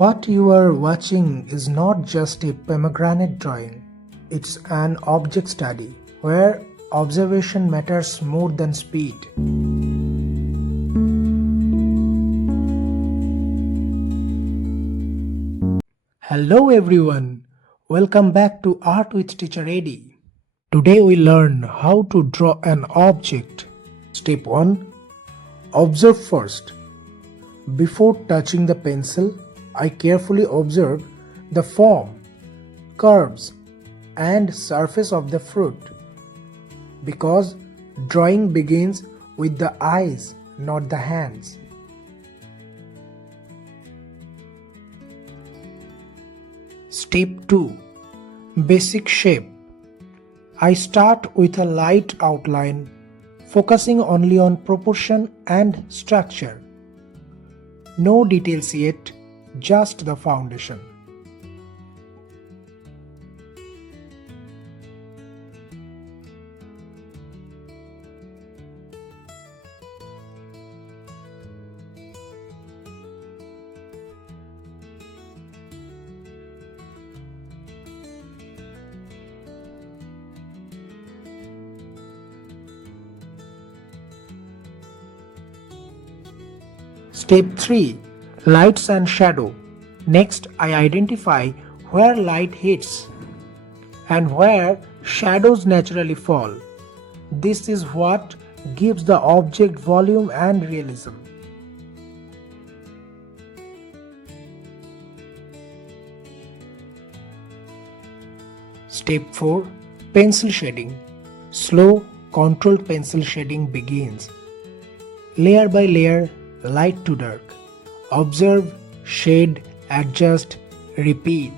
What you are watching is not just a pomegranate drawing, it's an object study where observation matters more than speed. Hello everyone, welcome back to Art with Teacher Eddie. Today we learn how to draw an object. Step 1. Observe first. Before touching the pencil, I carefully observe the form, curves, and surface of the fruit. Because drawing begins with the eyes, not the hands. Step 2. Basic shape. I start with a light outline, focusing only on proportion and structure. No details yet, just the foundation. Step 3. Lights and shadow. Next, I identify where light hits and where shadows naturally fall. This is what gives the object volume and realism. Step 4. Pencil shading. Slow, controlled pencil shading begins. Layer by layer, light to dark. Observe, shade, adjust, repeat.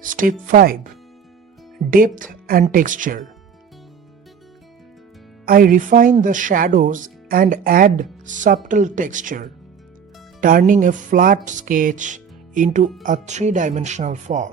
Step 5. Depth and texture. I refine the shadows and add subtle texture, turning a flat sketch into a three-dimensional form.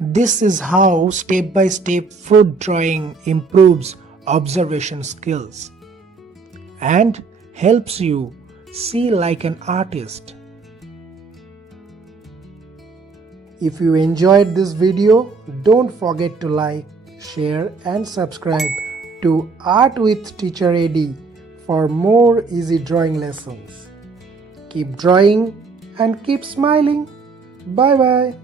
This is how step-by-step fruit drawing improves observation skills and helps you see like an artist. If you enjoyed this video, don't forget to like, share and subscribe to Art with Teacher Eddie for more easy drawing lessons. Keep drawing and keep smiling. Bye bye.